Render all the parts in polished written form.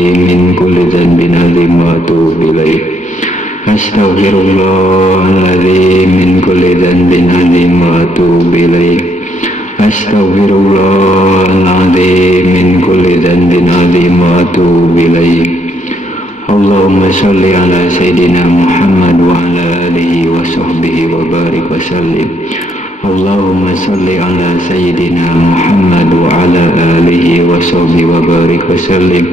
من كل ذنب عظيم وأتوب إليه أستغفر الله العظيم من كل ذنب عظيم وأتوب إليه أستغفر الله العظيم من كل ذنب عظيم وأتوب إليه اللهم صل على سيدنا محمد وعلى آله وصحبه وبارك وسلم اللهم صل على سيدنا محمد وعلى آله وصحبه وبارك وسلم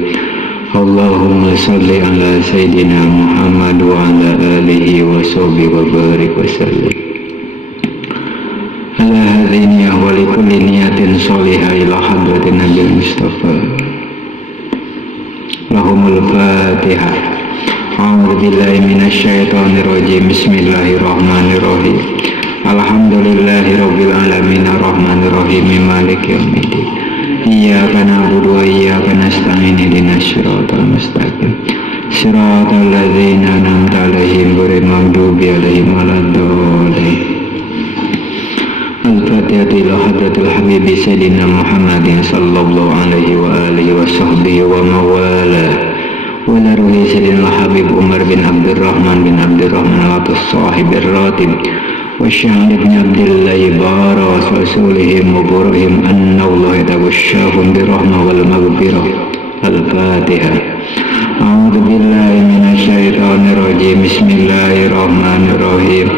اللهم صل على سيدنا محمد وعلى آله وصحبه وبارك وسلم على هذه النية ولكل نية صالحة إلى حضرة النبي المصطفى لهم الفاتحة أعوذ بالله من الشيطان الرجيم بسم الله الرحمن الرحيم الحمد لله رب العالمين الرحمن الرحيم مالك يوم الدين إياك نعبد وإياك نستعين اهدنا الصراط المستقيم صراط الذين أنعمت عليهم غير المغضوب عليهم ولا الضالين الفاتحة إلى حضرة الحبيب سيدنا محمد صلى الله عليه وآله وصحبه ومن والاه وإلى روح سيدنا الحبيب عمر بن عبد الرحمن بن عبد الرحمن الصاحب الراتب والشهيد بن عبد الله بارك رسولهم وبرهم أن الله يتغشاهم بالرحمة والمغفرة الفاتحة أعوذ بالله من الشيطان الرجيم بسم الله الرحمن الرحيم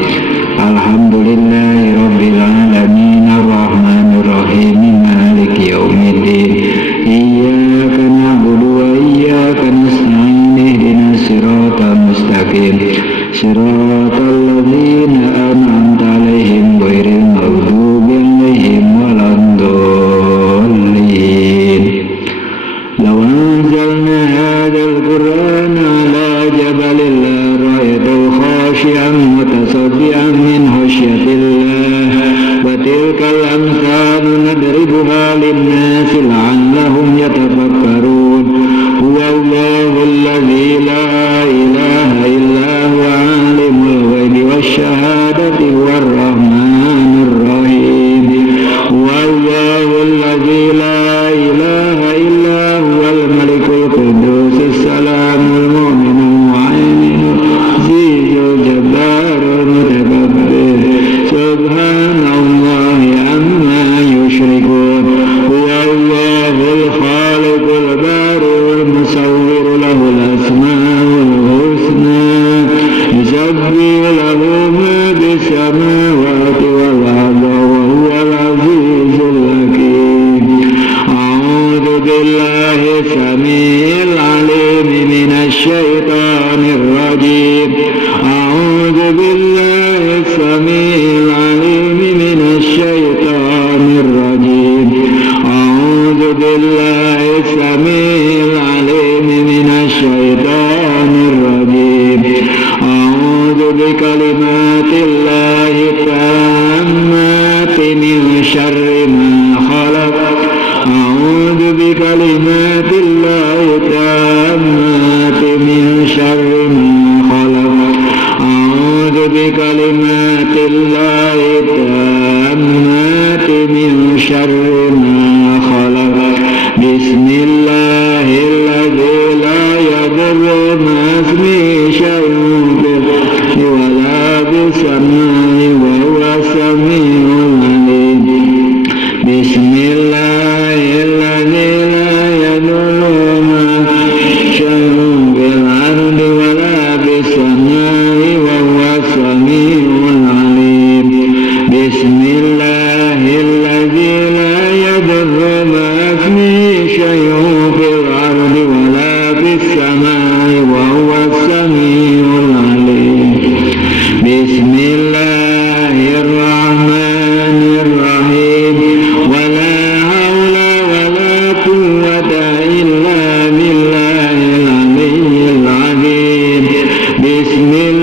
الحمد لله رب العالمين الرحمن الرحيم مالك يوم الدين إياك نعبد وإياك نستعين اهدنا الصراط المستقيم صراط الذين أنعمت عليهم غير المغضوب عليهم ولا الضالين لو أنزلنا هذا القرآن على جبل لرأيته خاشعا متصدعا من خشية الله وتلك الأمثال نضربها للناس لعلهم يتفكرون هو الله الذي لا إله إلا هو عالم الغيب والشهادة هو الرحمن الرحيم هو الله الذي لا إله إلا هو الملك القدوس السلام المؤمن المهيمن العزيز الجبار المتكبر سبحان الله عما يشركون هو الله الخالق البارئ المصور له الأسماء الحسنى يسبح له ما في السماوات والأرض وهو العزيز الحكيم أعوذ بالله السميع العليم من الشيطان الرجيم أعوذ بالله السميع العليم من الشيطان الرجيم أعوذ بالله السميع العليم من الشيطان الرجيم أعوذ بكلمات الله التامات من شر ما خلق أعوذ بكلمات الله التامات من شر ما خلق أعوذ بكلمات الله التامات من شر ما خلق بسم الله الذي لا يضر مع اسمه شيء في الأرض ولا في السماء وهو السميع العليم بسم الله الذي لا يضر مع شيء في الأرض ولا في السماء وهو السميع العليم بسم الله الذي لا يضر مع اسمه شيء في الأرض ولا في السماء وهو السميع العليم بسم الله الرحمن الرحيم ولا حول ولا قوة إلا بالله العلي العظيم بسم الله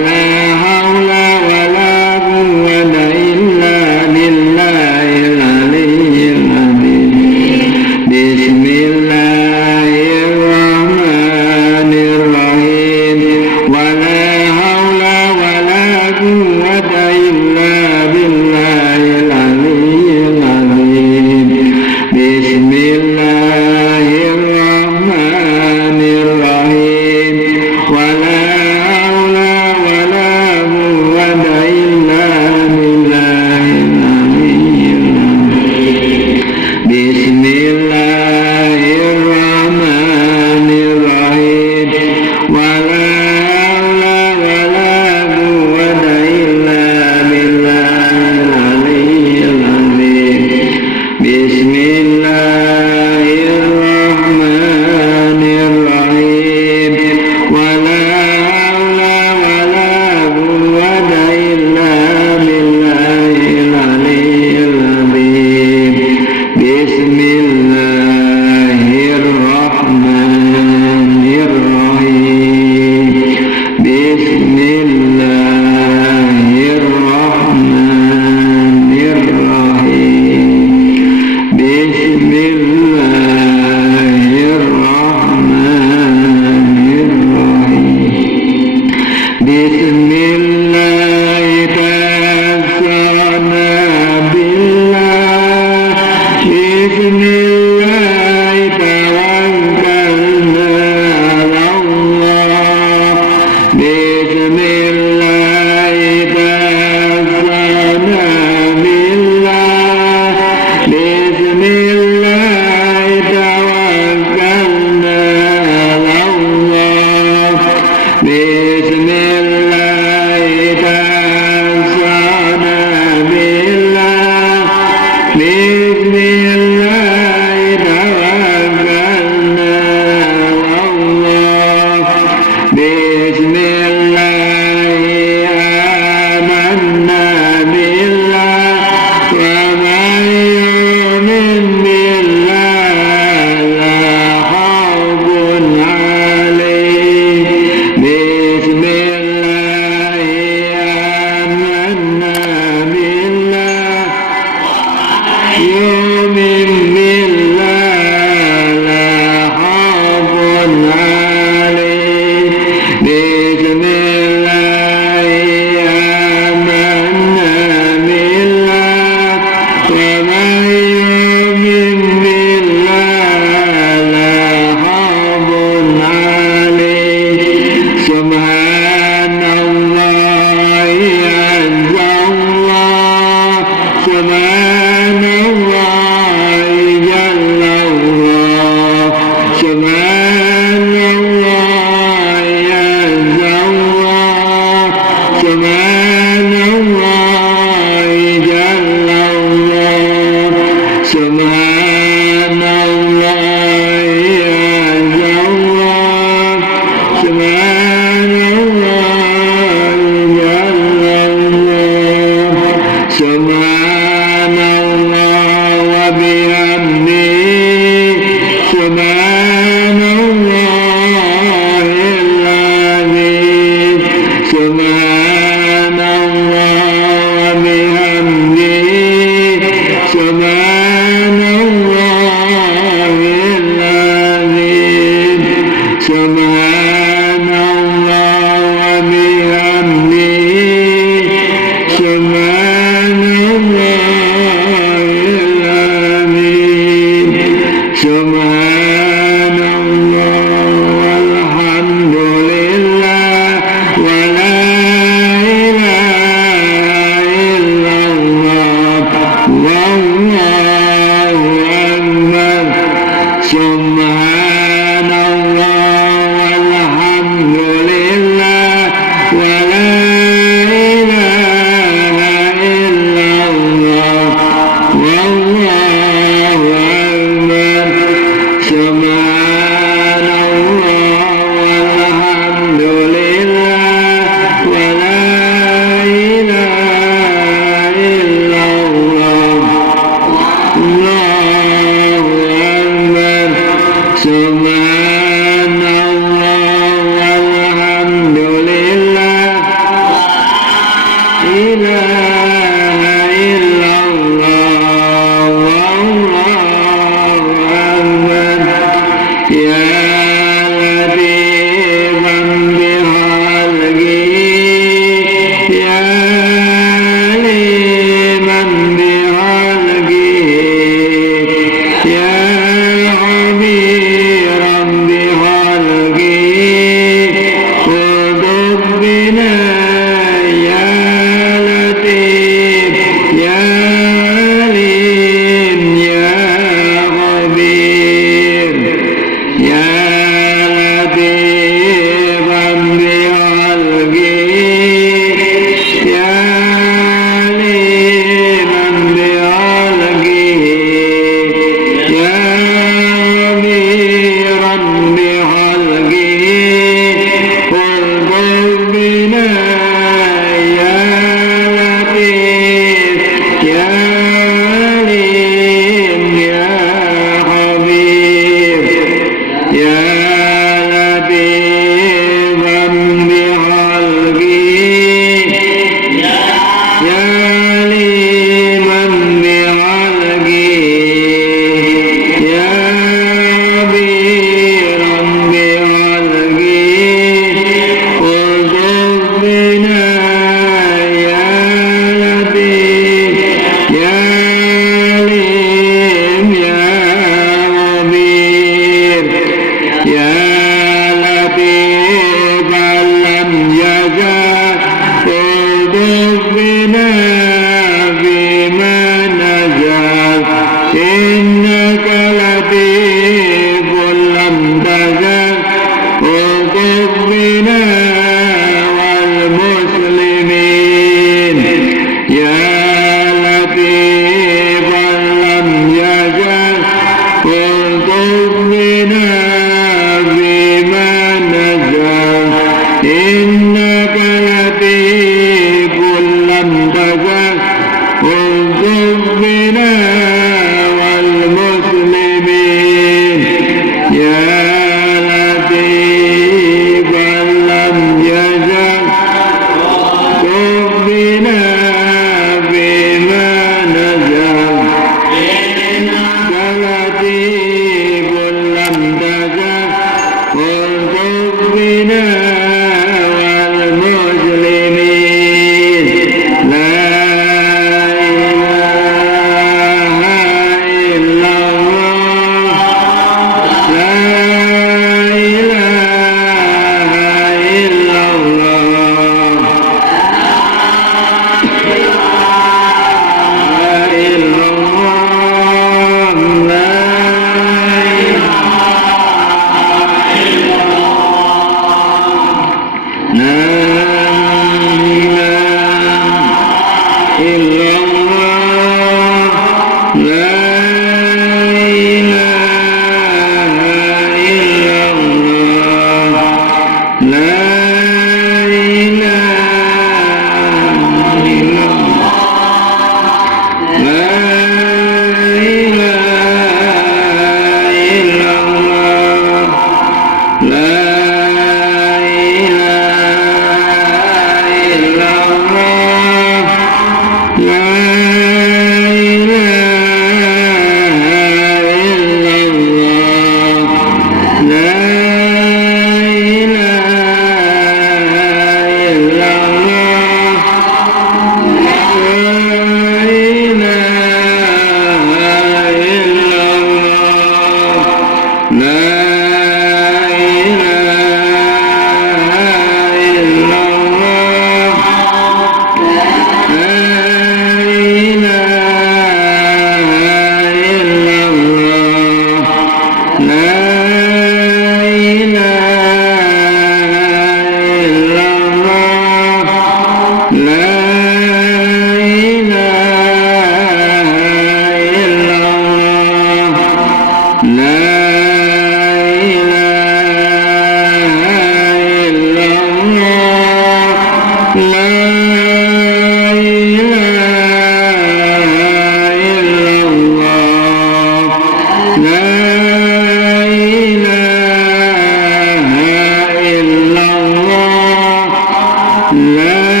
لا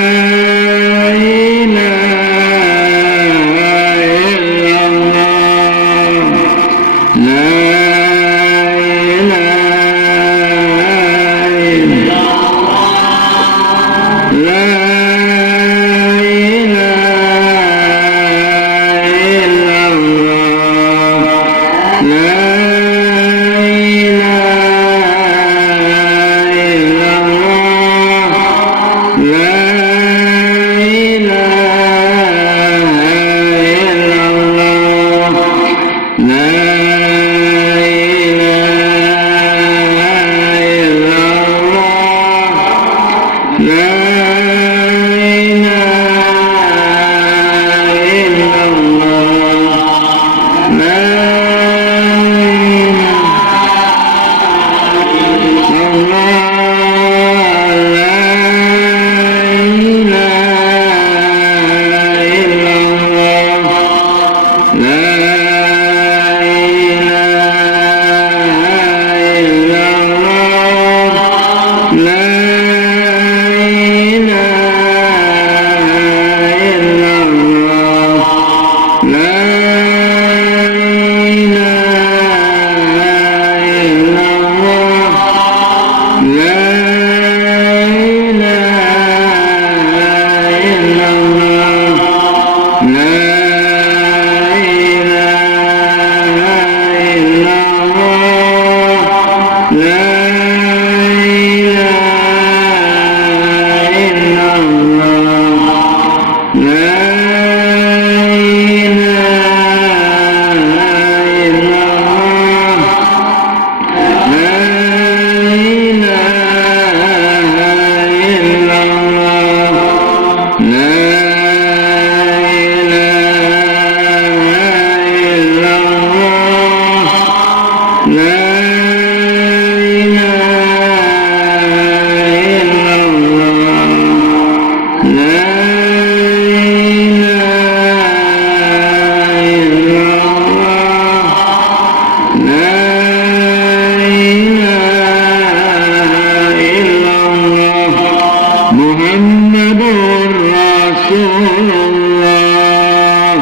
رسول الله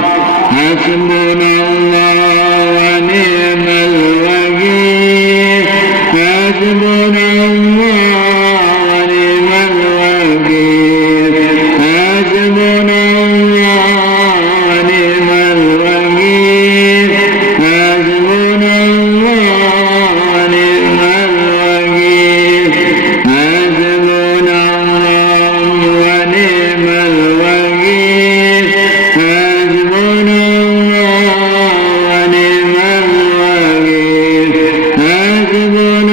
حسبنا الله ونعم الوكيل حسبنا الله ونعم الوكيل حسبنا الله ونعم الوكيل حسبنا الله ونعم الوكيل حسبنا الله ونعم الوكيل حسبنا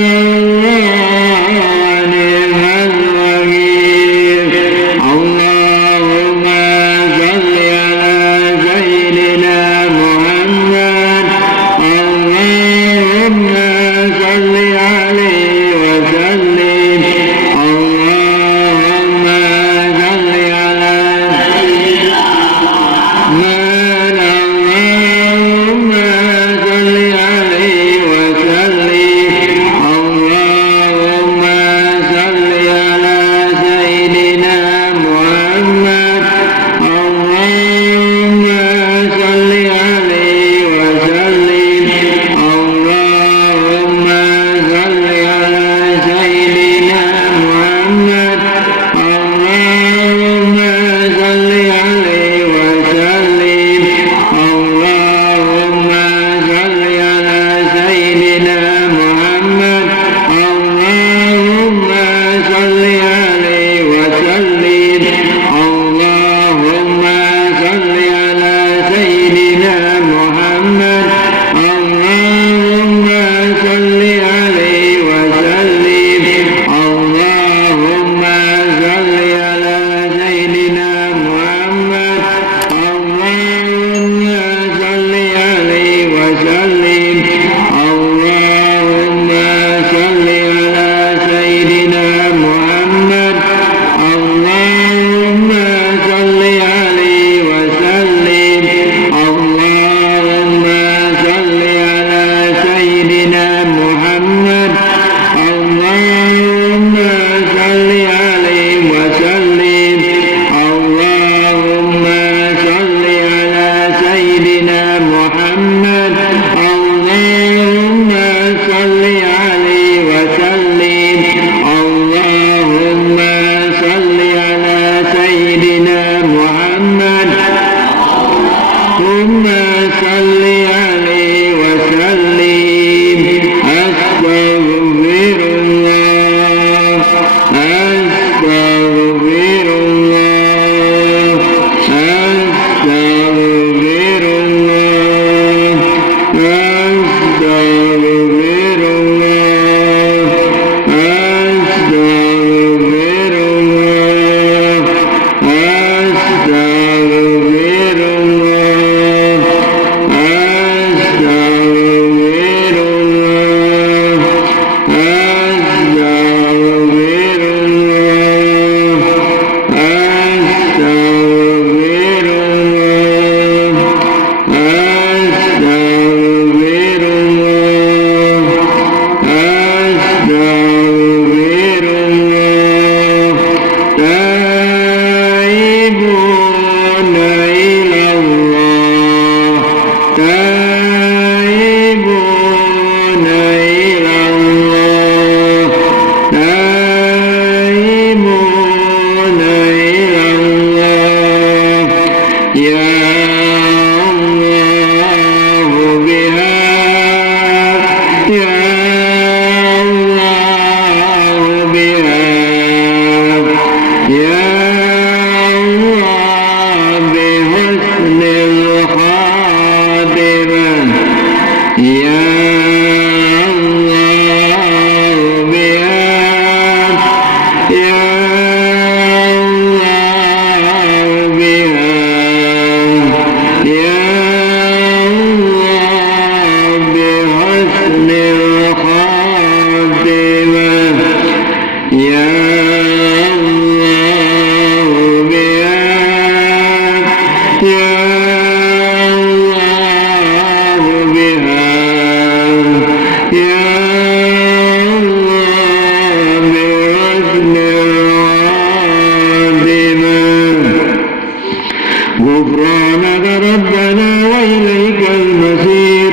غفرانك ربنا وإليك المصير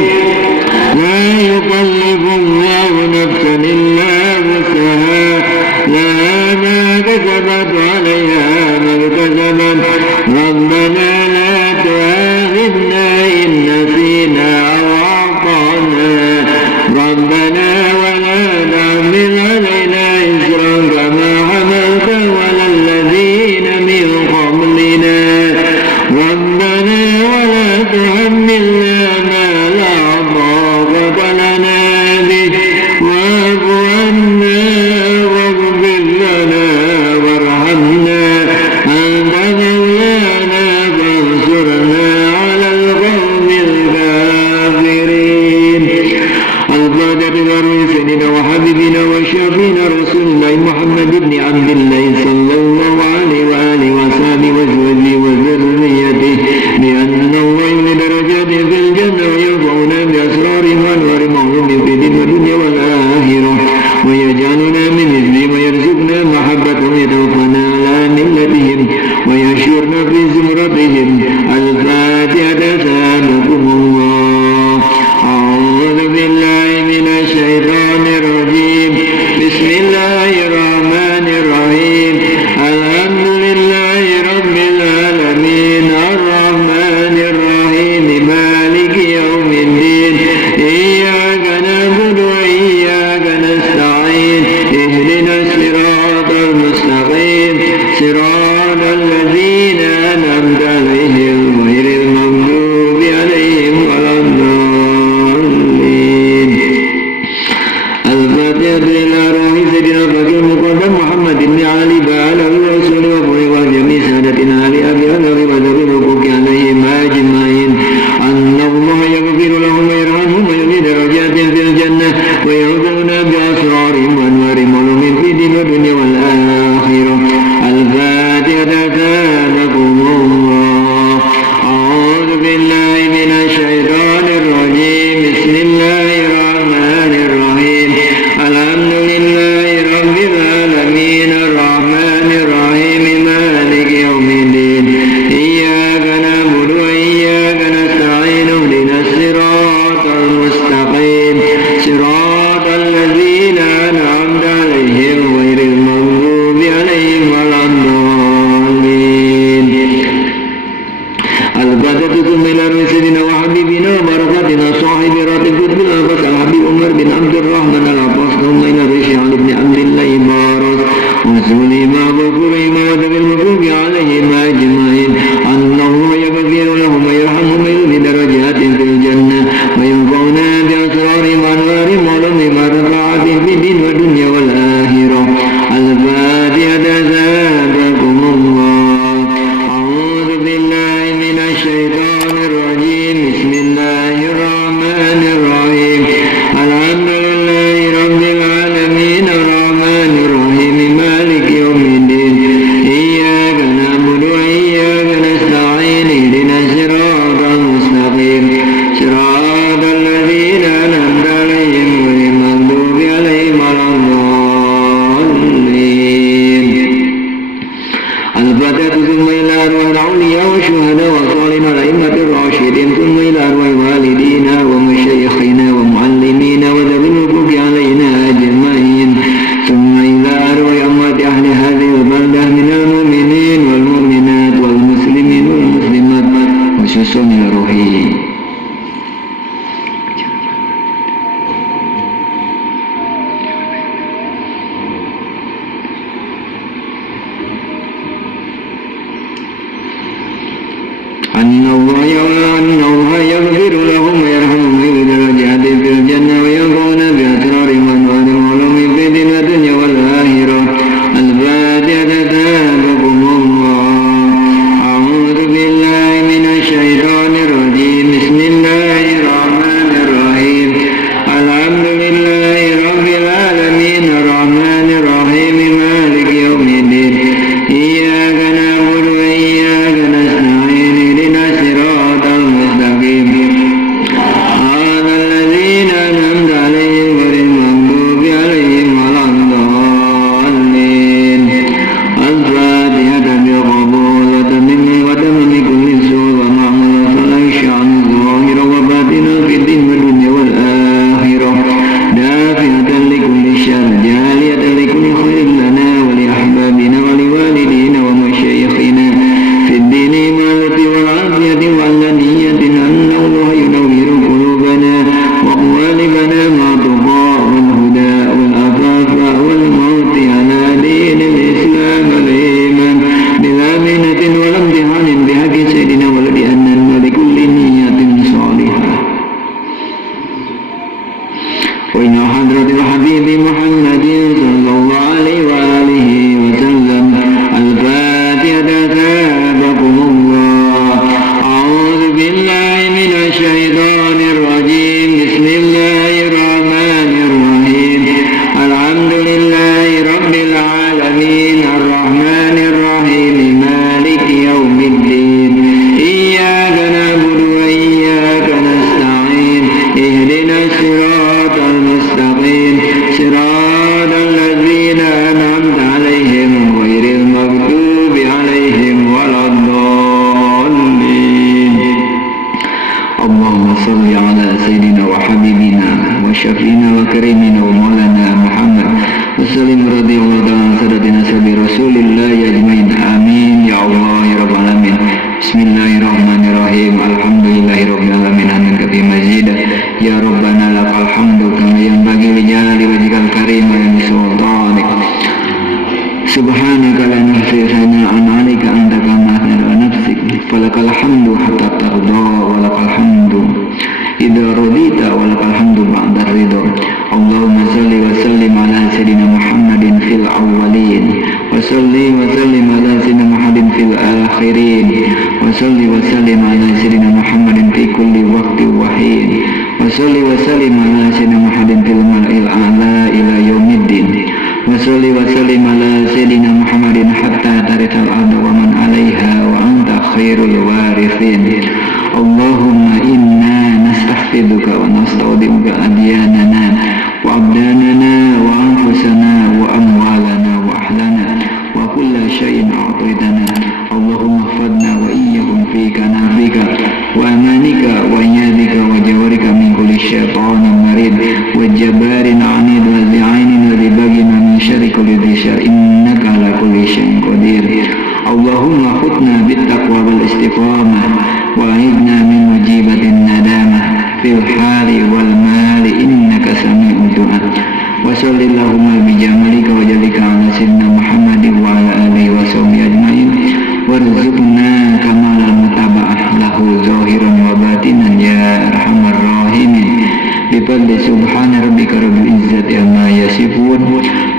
لا يكلف الله نفسا إلا وسعها لها ما كسبت وعليها ما اكتسبت ربنا لا تؤاخذنا إن نسينا أو أخطأنا ربنا ولا تحمل علينا إصرا كما حملته على الذين من قبلنا ربنا ولا تحملنا ما لا طاقة لنا به واعف عنا واغفر لنا وارحمنا أنت مولانا فانصرنا على القوم الكافرين الفاتحة لروح سيدنا وحبيبنا وشفينا رسول الله محمد بن عبد الله صلى الله عليه وآله وصحبه وسلم وذريته بأن الله يولي درجات في الجنة ويرفعنا بأسرار وأنوار معلوم في الدين والدنيا والآخرة ويجعلنا من مثلهم ويرزقنا محبتهم ويتوفنا على ملتهم ويحشرنا في زمرتهم الفاتحة ثابكم الله أعوذ بالله من الشيطان الرجيم بسم الله الرحمن الرحيم الحمد لله رب العالمين الرحمن الرحيم مالك يوم الدين إياك نعبد وإياك نستعين اهدنا الصراط المستقيم صراط الذين أنعمت عليهم غير المغضوب عليهم ولا الضالين الفاتحة إلى روح سيدنا الفقيه المقدم محمد بن علي بعلى الرسول وجميع سادتنا لأبي أبي وذوي الحقوق عليهم أجمعين أن الله يغفر لهم ويرحمهم ويولي درجات في الجنة ويرزقنا بأسرارهم وأنوارهم علوم في الدين والدنيا والآخرة الفاتحة ثابكم الله أعوذ بالله من الشيطان الرجيم بسم الله الرحمن الرحيم الحمد لله رب العالمين الرحمن الرحيم مالك يوم الدين إياك نعبد وإياك نستعين اهدنا الصراط المستقيم صراط الذين أنعمت عليهم غير المغضوب عليهم ولا الضالين الفاتحة ثم إلى سيدنا وحبيبنا وبركاتنا صاحب راتب قطب الأنفس الحبيب عمر بن عبد الرحمن العباس ثم إلى الرشيد بن عبد الله بارس وسليما وكريما وذوي الحقوق عليهم أجمعين أنه يغفر لهم ويرحمهم ويولي درجات في الجنة وينفعنا بأسرارهم وأنوارهم وعلومهم ورفعات في الدين والدنيا والآخرة الفاتحة ثابكم الله أعوذ بالله من الشيطان الرجيم بسم الله الرحمن الرحيم الحمد لله رب العالمين الرحمن الرحيم مالك يوم الدين إياك نعبد وإياك نستعين اهدنا الصراط المستقيم صراط الذين أنعمت عليهم غير المغضوب عليهم ولا الضالين الفاتحة ثم إلى أرواح الأولياء والشهداء والصالحين والأئمة الراشدين ثم إلى أرواح والدينا ومشايخنا ومعلمينا وذوي الحقوق علينا أجمعين ثم إلى أرواح أموات أهل هذه البلدة من المؤمنين والمؤمنات والمسلمين والمسلمات خصوصا إلى روحه أن الله يغفر لهم ويرحمهم ويولي درجات في الجنة وينفعنا بأسرارهم وأنوارهم وعلومهم في الدين والدنيا والآخرة الفاتحة ثابكم الله أعوذ بالله من الشيطان الرجيم بسم الله الرحمن الرحيم الحمد لله رب العالمين الرحمن الرحيم مالك يوم الدين إياك نعبد وإياك نستعين اهدنا الصراط المستقيم وشفينا وكريمنا ومولانا محمد وسلم رضي الله تعالى عن سادتنا سبي رسول الله أجمعين آمين يا الله يا رب العالمين. بسم الله الرحمن الرحيم. الحمد لله رب العالمين حمدا كثيرا مزيدا يا ربنا لك الحمد كما ينبغي لجلال وجهك الكريم ولسلطانك سبحانك لا نحصي ثناء عليك أنت كما أثنيت على نفسك فلك الحمد حتى ترضى ولك الحمد إذا رضيت ولك الحمد بعد الرضا. اللهم صل وسلم على سيدنا محمد في الأولين وصل وسلم على سيدنا محمد في الآخرين وصل وسلم على سيدنا محمد في كل وقت وحين وصل وسلم على سيدنا محمد في الملأ الأعلى إلى يوم الدين وصل وسلم على سيدنا محمد حتى ترث الأرض ومن عليها وأنت خير الوارثين. اللهم إنا نستحفظك ونستودعك أدياننا وأبداننا وأنفسنا وأموالنا وأهلنا وكل شيء أعطيتنا. اللهم احفظنا وإياهم في كنافك وأمانك وإيادك وجوارك من كل شيطان مريد وجبار عنيد وذعين وذبغي من شر كل ذي شر إنك على كل شيء قدير. اللهم خذنا بالتقوى والاستقامة وأعذنا من مجيبة الندامة في الحال والمال إنك سميع الدعاء. وصل اللهم بجمالك وجلك على سيدنا محمد وعلى آله وصحبه أجمعين وارزقنا كمال المتابعة له ظاهرا وباطنا يا أرحم الراحمين بفضل سبحان ربك رب العزة عما يصفون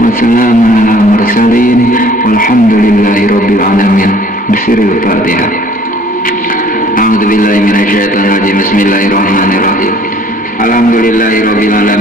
وسلام على المرسلين والحمد لله رب العالمين. بسر الفاتحة. أعوذ بالله من الشيطان الرجيم. بسم الله الرحمن الرحيم. الحمد لله رب العالمين